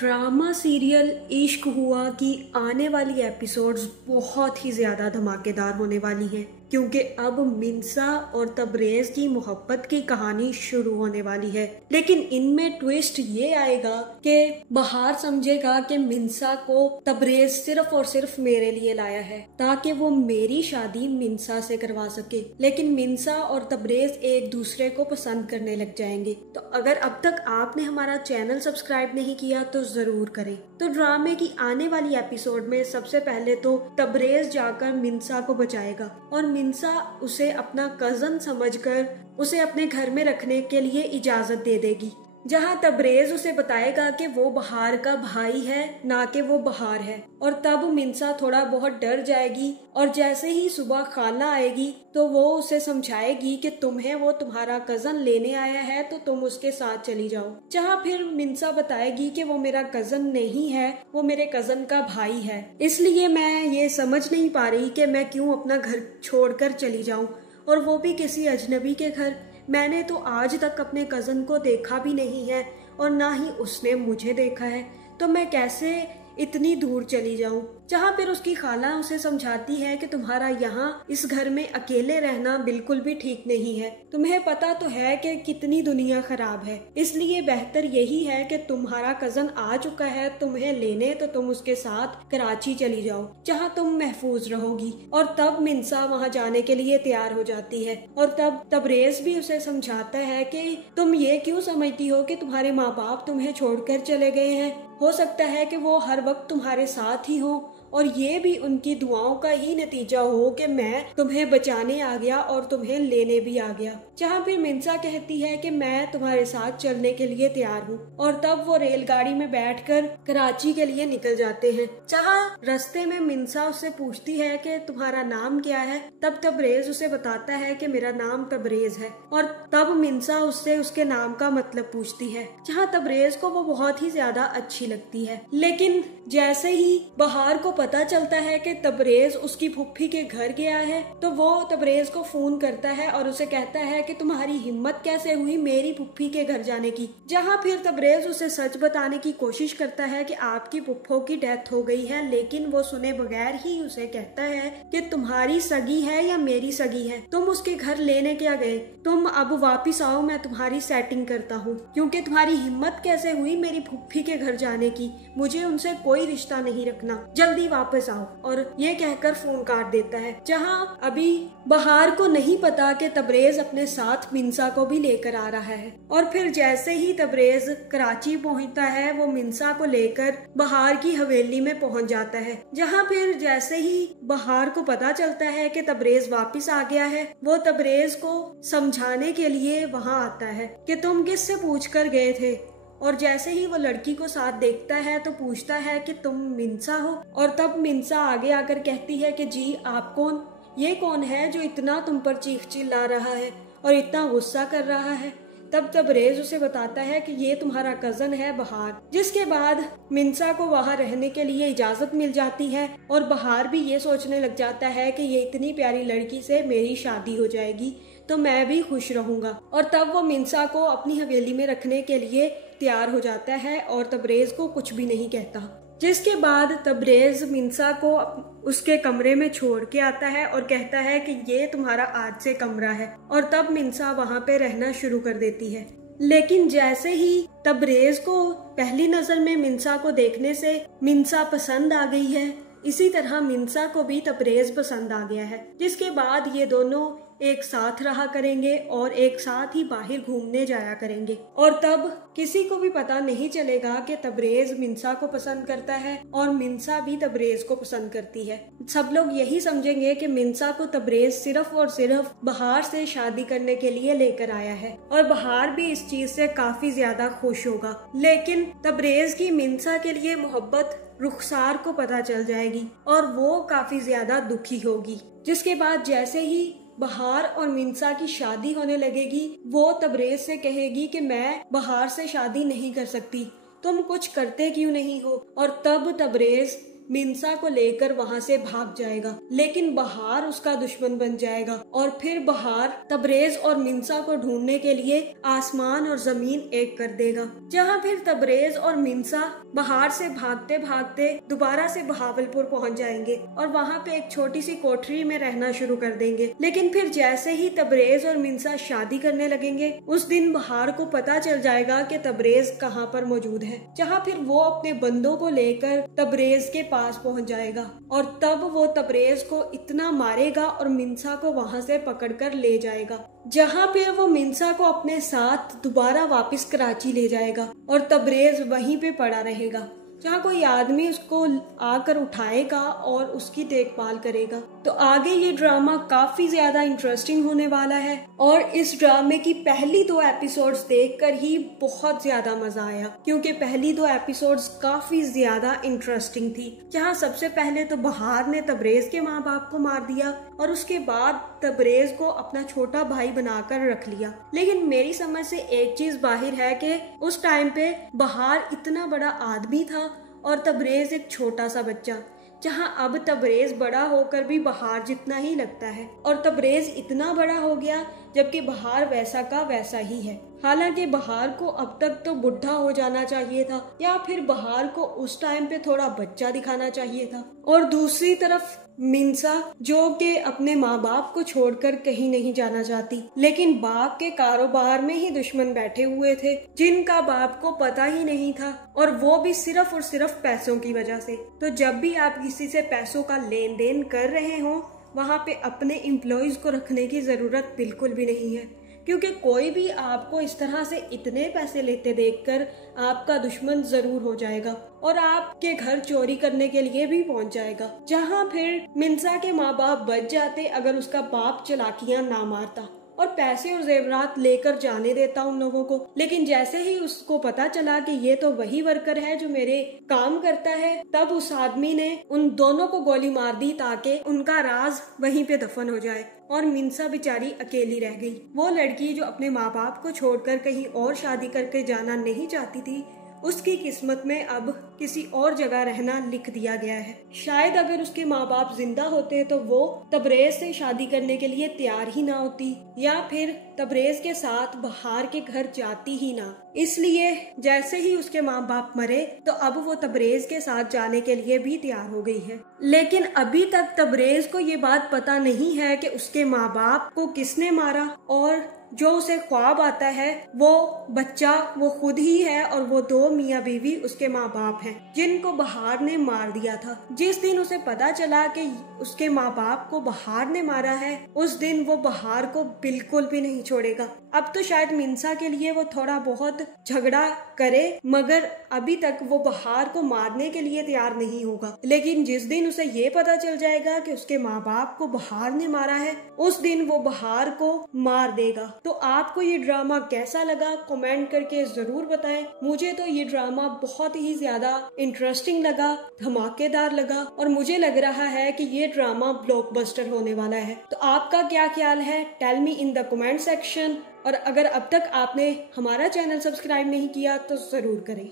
Drama serial इश्क हुआ की आने वाली एपिसोड्स बहुत ही ज्यादा धमाकेदार होने वाली हैं, क्योंकि अब मिंसा और तबरेज की मोहब्बत की कहानी शुरू होने वाली है। लेकिन इनमें ट्विस्ट ये आएगा कि बहार समझेगा कि मिंसा को तबरेज सिर्फ और सिर्फ मेरे लिए लाया है ताकि वो मेरी शादी मिंसा से करवा सके। लेकिन मिंसा और तबरेज एक दूसरे को पसंद करने लग जाएंगे। तो अगर अब तक आपने हमारा चैनल सब्सक्राइब नहीं किया तो जरूर करें। तो ड्रामे की आने वाली एपिसोड में सबसे पहले तो तबरेज जाकर मिंसा को बचाएगा और मिंसा उसे अपना कजन समझकर उसे अपने घर में रखने के लिए इजाजत दे देगी, जहां तबरेज उसे बताएगा कि वो बहार का भाई है, ना कि वो बहार है। और तब मिंसा थोड़ा बहुत डर जाएगी और जैसे ही सुबह खाला आएगी तो वो उसे समझाएगी कि तुम्हें वो तुम्हारा कजन लेने आया है तो तुम उसके साथ चली जाओ। जहां फिर मिंसा बताएगी कि वो मेरा कजन नहीं है, वो मेरे कजन का भाई है, इसलिए मैं ये समझ नहीं पा रही कि मैं क्यों अपना घर छोड़कर चली जाऊं, और वो भी किसी अजनबी के घर। मैंने तो आज तक अपने कजन को देखा भी नहीं है और ना ही उसने मुझे देखा है, तो मैं कैसे इतनी दूर चली जाऊं। जहां फिर उसकी खाला उसे समझाती है कि तुम्हारा यहाँ इस घर में अकेले रहना बिल्कुल भी ठीक नहीं है। तुम्हें पता तो है कि कितनी दुनिया खराब है, इसलिए बेहतर यही है कि तुम्हारा कजन आ चुका है तुम्हें लेने, तो तुम उसके साथ कराची चली जाओ जहाँ तुम महफूज रहोगी। और तब मिंसा वहाँ जाने के लिए तैयार हो जाती है और तब तबरेज भी उसे समझाता है कि तुम ये क्यों समझती हो कि तुम्हारे माँ बाप तुम्हें छोड़कर चले गए हैं। हो सकता है कि वो हर वक्त तुम्हारे साथ ही हो और ये भी उनकी दुआओं का ही नतीजा हो कि मैं तुम्हें बचाने आ गया और तुम्हें लेने भी आ गया। जहाँ फिर मिंसा कहती है कि मैं तुम्हारे साथ चलने के लिए तैयार हूँ, और तब वो रेलगाड़ी में बैठकर कराची के लिए निकल जाते हैं। जहाँ रास्ते में मिंसा उससे पूछती है कि तुम्हारा नाम क्या है, तब तबरेज उसे बताता है कि मेरा नाम तबरेज है, और तब मिंसा उससे उसके नाम का मतलब पूछती है। जहाँ तबरेज को वो बहुत ही ज्यादा अच्छी लगती है। लेकिन जैसे ही बहार को पता चलता है कि तबरेज उसकी फुफ्फी के घर गया है तो वो तबरेज को फोन करता है और उसे कहता है कि तुम्हारी हिम्मत कैसे हुई मेरी फुफ्फी के घर जाने की। जहाँ फिर तबरेज उसे सच बताने की कोशिश करता है कि आपकी फुफ्फो की डेथ हो गई है, लेकिन वो सुने बगैर ही उसे कहता है कि तुम्हारी सगी है या मेरी सगी है, तुम उसके घर लेने क्या गए, तुम अब वापिस आओ, मैं तुम्हारी सेटिंग करता हूँ। क्योंकि तुम्हारी हिम्मत कैसे हुई मेरी फुफ्फी के घर जाने की, मुझे उनसे कोई रिश्ता नहीं रखना, जल्दी वापस आओ। और ये कहकर फोन काट देता है। जहाँ अभी बहार को नहीं पता कि तबरेज अपने साथ मिंसा को भी लेकर आ रहा है। और फिर जैसे ही तबरेज कराची पहुंचता है वो मिंसा को लेकर बहार की हवेली में पहुंच जाता है। जहाँ फिर जैसे ही बहार को पता चलता है कि तबरेज वापिस आ गया है, वो तबरेज को समझाने के लिए वहाँ आता है कि तुम किससे पूछ कर गए थे। और जैसे ही वो लड़की को साथ देखता है तो पूछता है कि तुम मिंसा हो, और तब मिंसा आगे आकर कहती है कि जी आप कौन, ये कौन है जो इतना तुम पर चीख चिल्ला रहा है और इतना गुस्सा कर रहा है। तब तबरेज उसे बताता है कि ये तुम्हारा कजन है बहार। जिसके बाद मिंसा को वहाँ रहने के लिए इजाजत मिल जाती है और बहार भी ये सोचने लग जाता है कि ये इतनी प्यारी लड़की से मेरी शादी हो जाएगी तो मैं भी खुश रहूंगा। और तब वो मिंसा को अपनी हवेली में रखने के लिए तैयार हो जाता है और तबरेज को कुछ भी नहीं कहता। जिसके बाद तबरेज मिंसा को उसके कमरे में छोड़ के आता है और कहता है कि ये तुम्हारा आज से कमरा है, और तब मिंसा वहाँ पे रहना शुरू कर देती है। लेकिन जैसे ही तबरेज को पहली नजर में मिंसा को देखने से मिंसा पसंद आ गई है, इसी तरह मिंसा को भी तबरेज पसंद आ गया है। जिसके बाद ये दोनों एक साथ रहा करेंगे और एक साथ ही बाहर घूमने जाया करेंगे, और तब किसी को भी पता नहीं चलेगा कि तबरेज मिंसा को पसंद करता है और मिंसा भी तबरेज को पसंद करती है। सब लोग यही समझेंगे कि मिंसा को तबरेज सिर्फ और सिर्फ बहार से शादी करने के लिए लेकर आया है, और बहार भी इस चीज से काफी ज्यादा खुश होगा। लेकिन तबरेज की मिंसा के लिए मोहब्बत रुखसार को पता चल जाएगी और वो काफी ज्यादा दुखी होगी। जिसके बाद जैसे ही बहार और मिंसा की शादी होने लगेगी, वो तबरेज से कहेगी कि मैं बहार से शादी नहीं कर सकती, तुम कुछ करते क्यों नहीं हो। और तब तबरेज मिंसा को लेकर वहाँ से भाग जाएगा, लेकिन बहार उसका दुश्मन बन जाएगा और फिर बहार तबरेज और मिंसा को ढूंढने के लिए आसमान और जमीन एक कर देगा, जहाँ फिर तबरेज और मिंसा बहार से भागते भागते दोबारा से बहावलपुर पहुँच जाएंगे और वहाँ पे एक छोटी सी कोठरी में रहना शुरू कर देंगे। लेकिन फिर जैसे ही तबरेज और मिंसा शादी करने लगेंगे, उस दिन बहार को पता चल जाएगा कि तबरेज कहाँ पर मौजूद है, जहाँ फिर वो अपने बंदों को लेकर तबरेज के पास पहुँच जाएगा और तब वो तबरेज को इतना मारेगा और मिंसा को वहाँ से पकड़कर ले जाएगा, जहाँ फिर वो मिंसा को अपने साथ दोबारा वापस कराची ले जाएगा और तबरेज वहीं पे पड़ा रहेगा, जहाँ कोई आदमी उसको आकर उठाएगा और उसकी देखभाल करेगा। तो आगे ये ड्रामा काफी ज्यादा इंटरेस्टिंग होने वाला है और इस ड्रामे की पहली 2 एपिसोड्स देखकर ही बहुत ज्यादा मजा आया, क्योंकि पहली 2 एपिसोड्स काफी ज्यादा इंटरेस्टिंग थी। जहाँ सबसे पहले तो बहार ने तबरेज के माँ बाप को मार दिया और उसके बाद तबरेज को अपना छोटा भाई बनाकर रख लिया। लेकिन मेरी समझ से एक चीज बाहर है कि उस टाइम पे बहार इतना बड़ा आदमी था और तबरेज एक छोटा सा बच्चा, जहां अब तबरेज बड़ा होकर भी बहार जितना ही लगता है और तबरेज इतना बड़ा हो गया जबकि बहार वैसा का वैसा ही है। हालांकि बहार को अब तक तो बुढ़ा हो जाना चाहिए था या फिर बहार को उस टाइम पे थोड़ा बच्चा दिखाना चाहिए था। और दूसरी तरफ मिंसा जो कि अपने माँ बाप को छोड़कर कहीं नहीं जाना चाहती, लेकिन बाप के कारोबार में ही दुश्मन बैठे हुए थे जिनका बाप को पता ही नहीं था, और वो भी सिर्फ और सिर्फ पैसों की वजह से। तो जब भी आप किसी से पैसों का लेन देन कर रहे हो, वहाँ पे अपने एम्प्लॉयज को रखने की जरूरत बिल्कुल भी नहीं है, क्योंकि कोई भी आपको इस तरह से इतने पैसे लेते देखकर आपका दुश्मन जरूर हो जाएगा और आपके घर चोरी करने के लिए भी पहुंच जाएगा। जहां फिर मिंसा के माँ बाप बच जाते अगर उसका बाप चालाकियां ना मारता और पैसे और जेवरात लेकर जाने देता उन लोगों को। लेकिन जैसे ही उसको पता चला कि ये तो वही वर्कर है जो मेरे काम करता है, तब उस आदमी ने उन दोनों को गोली मार दी ताकि उनका राज वहीं पे दफन हो जाए और मिंसा बेचारी अकेली रह गई। वो लड़की जो अपने माँ बाप को छोड़कर कहीं और शादी करके जाना नहीं चाहती थी, उसकी किस्मत में अब किसी और जगह रहना लिख दिया गया है। शायद अगर उसके माँ बाप जिंदा होते तो वो तबरेज से शादी करने के लिए तैयार ही ना होती या फिर तबरेज के साथ बहार के घर जाती ही ना। इसलिए जैसे ही उसके माँ बाप मरे तो अब वो तबरेज के साथ जाने के लिए भी तैयार हो गई है। लेकिन अभी तक तबरेज को ये बात पता नहीं है कि उसके माँ बाप को किसने मारा, और जो उसे ख्वाब आता है वो बच्चा वो खुद ही है और वो 2 मियाँ बीवी उसके माँ बाप हैं जिनको बहार ने मार दिया था। जिस दिन उसे पता चला कि उसके माँ बाप को बहार ने मारा है, उस दिन वो बहार को बिल्कुल भी नहीं छोड़ेगा। अब तो शायद मिंसा के लिए वो थोड़ा बहुत झगड़ा करे, मगर अभी तक वो बहार को मारने के लिए तैयार नहीं होगा। लेकिन जिस दिन उसे ये पता चल जाएगा कि उसके माँ बाप को बहार ने मारा है, उस दिन वो बहार को मार देगा। तो आपको ये ड्रामा कैसा लगा कमेंट करके जरूर बताएं। मुझे तो ये ड्रामा बहुत ही ज्यादा इंटरेस्टिंग लगा, धमाकेदार लगा और मुझे लग रहा है कि ये ड्रामा ब्लॉकबस्टर होने वाला है। तो आपका क्या ख्याल है, tell me in the comment section. और अगर अब तक आपने हमारा चैनल सब्सक्राइब नहीं किया तो जरूर करें।